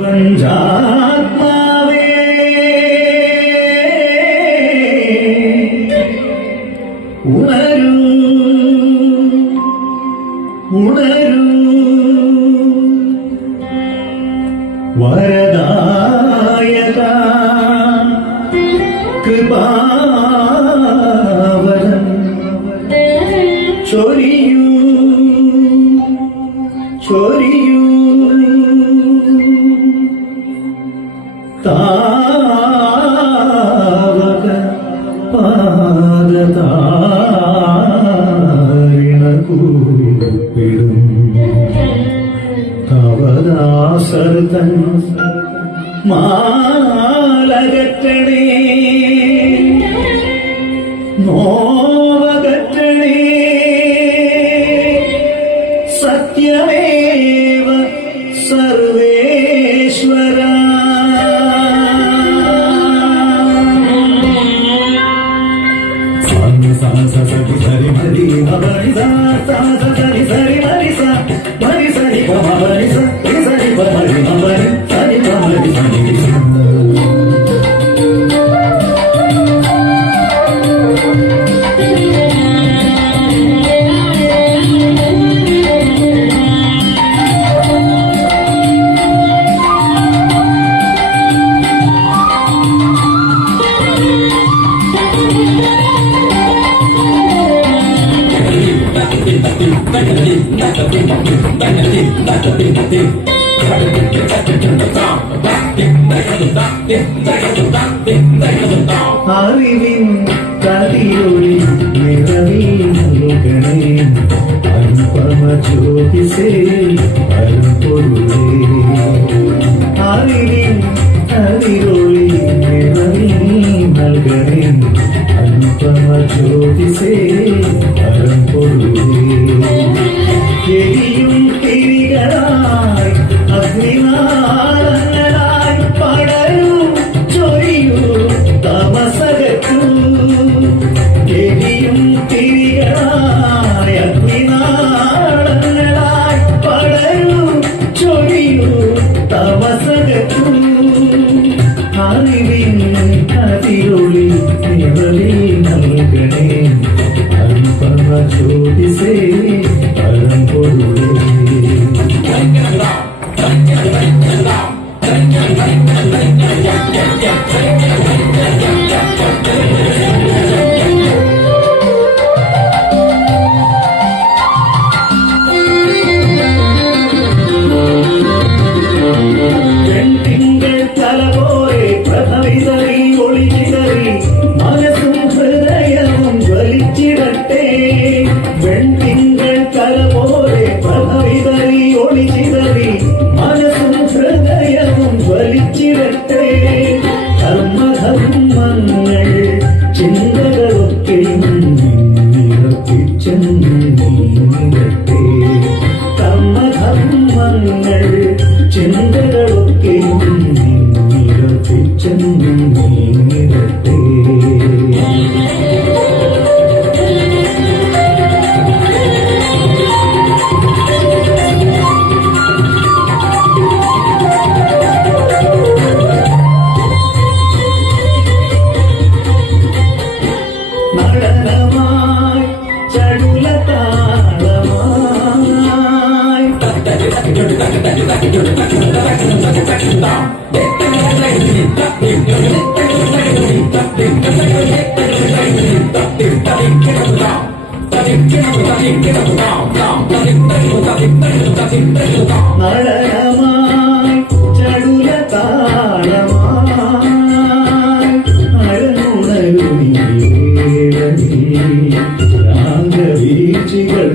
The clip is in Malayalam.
പഞ്ചാത്മാവേ ഉണരൂ ഉണരൂ വരദായക കൃപാവരം ചൊരിയൂ ചൊരിയൂ താവക പാദതാരിണകൂപ്പിടും തവദാസർതൻ മാലകറ്റണേ നോവകറ്റണേ സത്യമേവ സർവേശ്വര സരി മരി മരി സരി സരി മരി മരി സരി മരി സരി മരി മരി സരി മരി സരി അറിവിൻ കതിയൊളി നിറവിൽ നൽകണേ അനുപമ ജ്യോതിസേ അരുൾപൊരുളേ അറിവിൻ കതിയൊളി നിറവിൽ നൽകണേ അനുപമ ജ്യോതിസേ അരുൾപൊരുളേ എരിയും തിരികളായി അഗ്നിനാളങ്ങളായി പടരൂ ചൊരിയൂ തമസകറ്റൂ എരിയും തിരികളായി അഗ്നിനാളങ്ങളായി പടരൂ ചൊരിയൂ തമസകറ്റൂ അറിവിൻ കതിരൊളി നിഴലിൽ നൽകണേ അനുപമ ജ്യോതിസേ വെൺതിങ്കൾ തലപോലെ പ്രഭവിതറി ഒളിച്ചിതറി മനസ്സും ഹൃദയവും ജ്വലിച്ചിടട്ടെ വെൺതിങ്കൾ തലപോലെ പ്രഭവിതറി ഒളിച്ചിതറി മനസ്സും ഹൃദയവും ജ്വലിച്ചിടട്ടെ കർമ്മധർമ്മങ്ങൾ ചിന്തകളൊക്കെയും നീങ്ങിടട്ടെ കർമ്മധർമ്മങ്ങൾ ചിന്തകളൊക്കെയും നീങ്ങിടട്ടെ നടനമായി ചടുലതാളമായി നടനമായി ചടുലതാളമായി അരനുണരുണീ രാഗവീഴ്ചകൾ